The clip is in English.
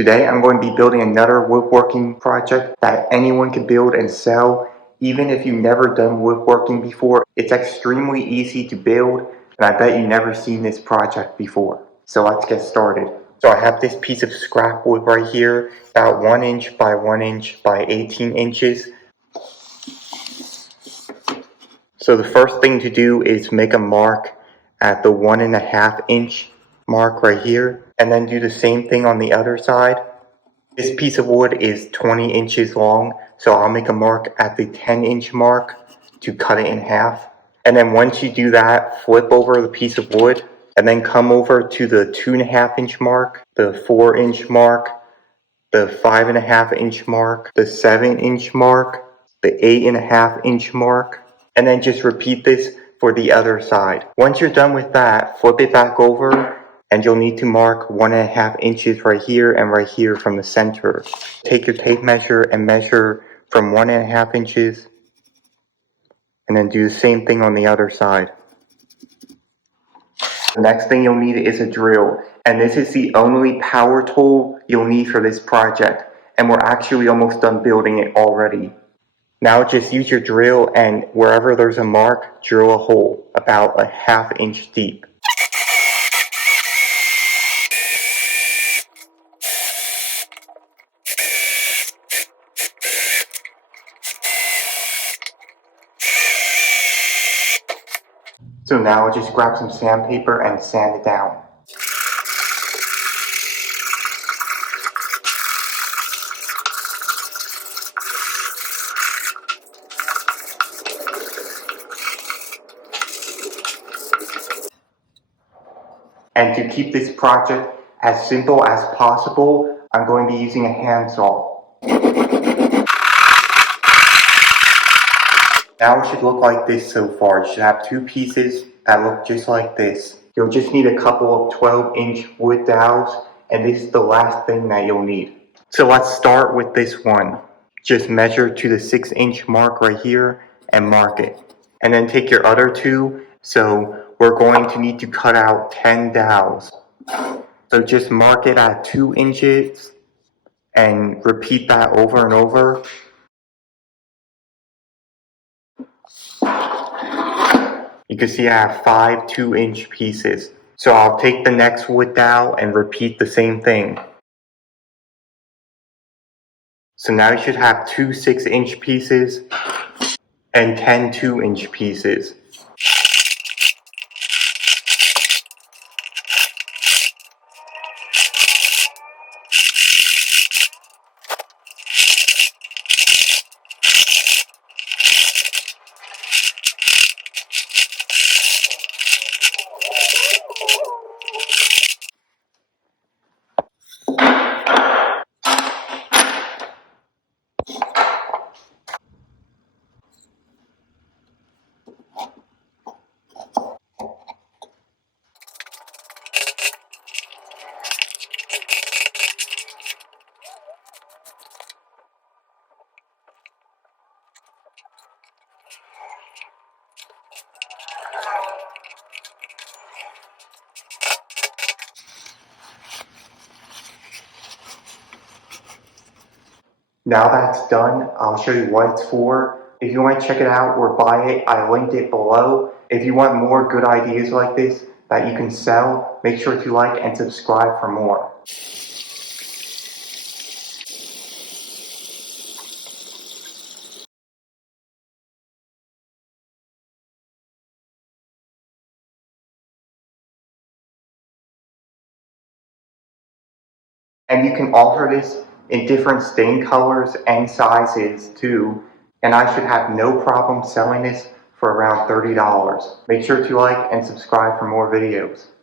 Today I'm going to be building another woodworking project that anyone can build and sell. Even if you've never done woodworking before, it's extremely easy to build, and I bet you've never seen this project before. So let's get started. So I have this piece of scrap wood right here, about 1 inch by 1 inch by 18 inches. So the first thing to do is make a mark at the 1.5 inch mark right here, and then do the same thing on the other side. This piece of wood is 20 inches long, so I'll make a mark at the 10-inch mark to cut it in half. And then once you do that, flip over the piece of wood, and then come over to the 2.5 inch mark, the 4-inch mark, the 5.5 inch mark, the 7-inch mark, the 8.5 inch mark, and then just repeat this for the other side. Once you're done with that, flip it back over, and you'll need to mark 1.5 inches right here and right here from the center. Take your tape measure and measure from 1.5 inches, and then do the same thing on the other side. The next thing you'll need is a drill, and this is the only power tool you'll need for this project, and we're actually almost done building it already. Now just use your drill, and wherever there's a mark, drill a hole about 1/2 inch deep. So now I'll just grab some sandpaper and sand it down. And to keep this project as simple as possible, I'm going to be using a handsaw. Now it should look like this so far. You should have 2 pieces that look just like this. You'll just need a couple of 12-inch wood dowels, and this is the last thing that you'll need. So let's start with this one. Just measure to the 6-inch mark right here and mark it. And then take your other 2. So we're going to need to cut out 10 dowels. So just mark it at 2 inches and repeat that over and over. You can see I have 5 2-inch pieces. So I'll take the next wood dowel and repeat the same thing. So now you should have 2 6-inch pieces and 10 2-inch pieces. Now that's done, I'll show you what it's for. If you want to check it out or buy it, I linked it below. If you want more good ideas like this that you can sell, make sure to like and subscribe for more. And you can alter this in different stain colors and sizes too, and I should have no problem selling this for around $30. Make sure to like and subscribe for more videos.